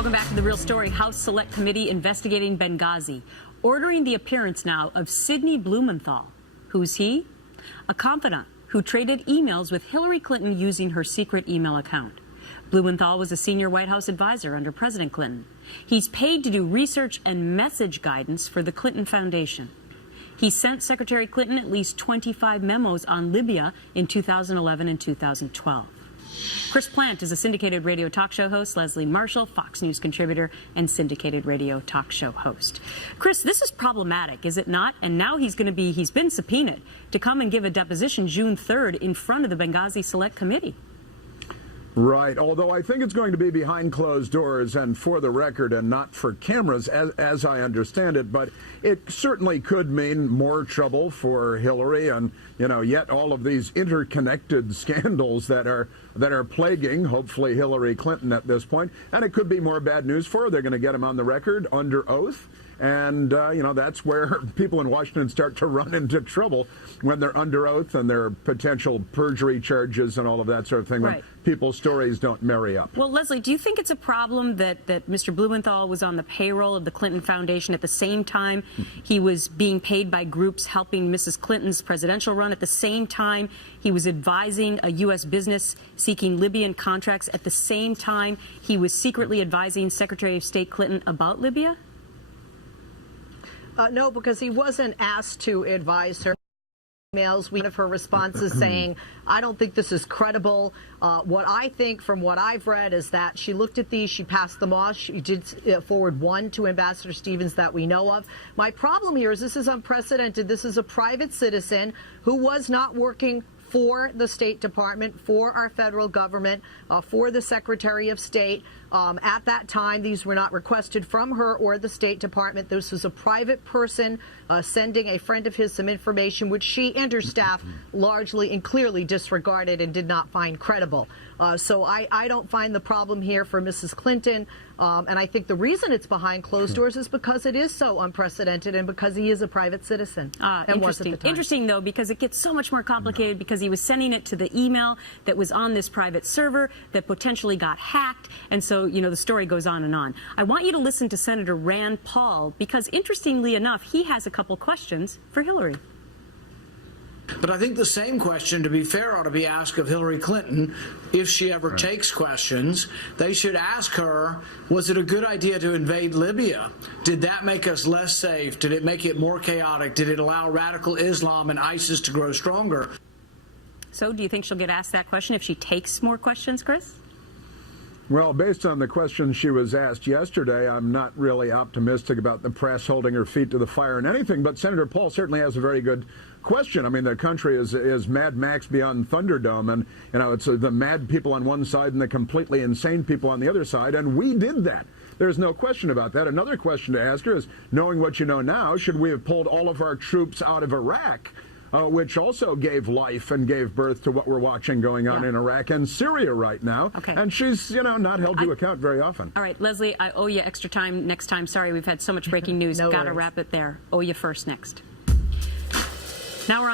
Welcome back to The Real Story. House Select Committee investigating Benghazi, ordering the appearance now of Sidney Blumenthal. Who's he? A confidant who traded emails with Hillary Clinton using her secret email account. Blumenthal was a senior White House advisor under President Clinton. He's paid to do research and message guidance for the Clinton Foundation. He sent Secretary Clinton at least 25 memos on Libya in 2011 and 2012. Chris Plant is a syndicated radio talk show host. Leslie Marshall, Fox News contributor and syndicated radio talk show host. Chris, this is problematic, is it not? And now he's been subpoenaed to come and give a deposition June 3rd in front of the Benghazi Select Committee. Right, although I think it's going to be behind closed doors and for the record and not for cameras, as I understand it. But it certainly could mean more trouble for Hillary and, yet all of these interconnected scandals that are plaguing, hopefully, Hillary Clinton at this point. And it could be more bad news for her. They're going to get him on the record under oath. And, that's where people in Washington start to run into trouble when they're under oath and there are potential perjury charges and all of that sort of thing. Right. When people's stories don't marry up. Well, Leslie, do you think it's a problem that Mr. Blumenthal was on the payroll of the Clinton Foundation at the same time he was being paid by groups helping Mrs. Clinton's presidential run, at the same time he was advising a U.S. business seeking Libyan contracts, at the same time he was secretly advising Secretary of State Clinton about Libya? No, because he wasn't asked to advise her. Emails, one of her responses saying, I don't think this is credible. What I think from what I've read is that she looked at these, she passed them off. She did forward one to Ambassador Stevens that we know of. My problem here is this is unprecedented. This is a private citizen who was not working for the State Department, for our federal government, for the Secretary of State. At that time, these were not requested from her or the State Department. This was a private person sending a friend of his some information which she and her staff largely and clearly disregarded and did not find credible. So I don't find the problem here for Mrs. Clinton. And I think the reason it's behind closed doors is because it is so unprecedented and because he is a private citizen. And was at the time. Interesting, though, because it gets so much more complicated because he was sending it to the email that was on this private server that potentially got hacked. And so, the story goes on and on. I want you to listen to Senator Rand Paul because, interestingly enough, he has a couple questions for Hillary. But I think the same question, to be fair, ought to be asked of Hillary Clinton if she ever takes questions. They should ask her, was it a good idea to invade Libya? Did that make us less safe? Did it make it more chaotic? Did it allow radical Islam and ISIS to grow stronger? So do you think she'll get asked that question if she takes more questions, Chris? Well, based on the question she was asked yesterday, I'm not really optimistic about the press holding her feet to the fire in anything, but Senator Paul certainly has a very good question. I mean, the country is Mad Max beyond Thunderdome, and, it's the mad people on one side and the completely insane people on the other side, and we did that. There's no question about that. Another question to ask her is, knowing what you know now, should we have pulled all of our troops out of Iraq? Which also gave life and gave birth to what we're watching going on in Iraq and Syria right now. Okay. And she's, not held to account very often. All right, Leslie, I owe you extra time next time. Sorry, we've had so much breaking news. No Got to worries. wrap it there. Owe you first next. Now we're on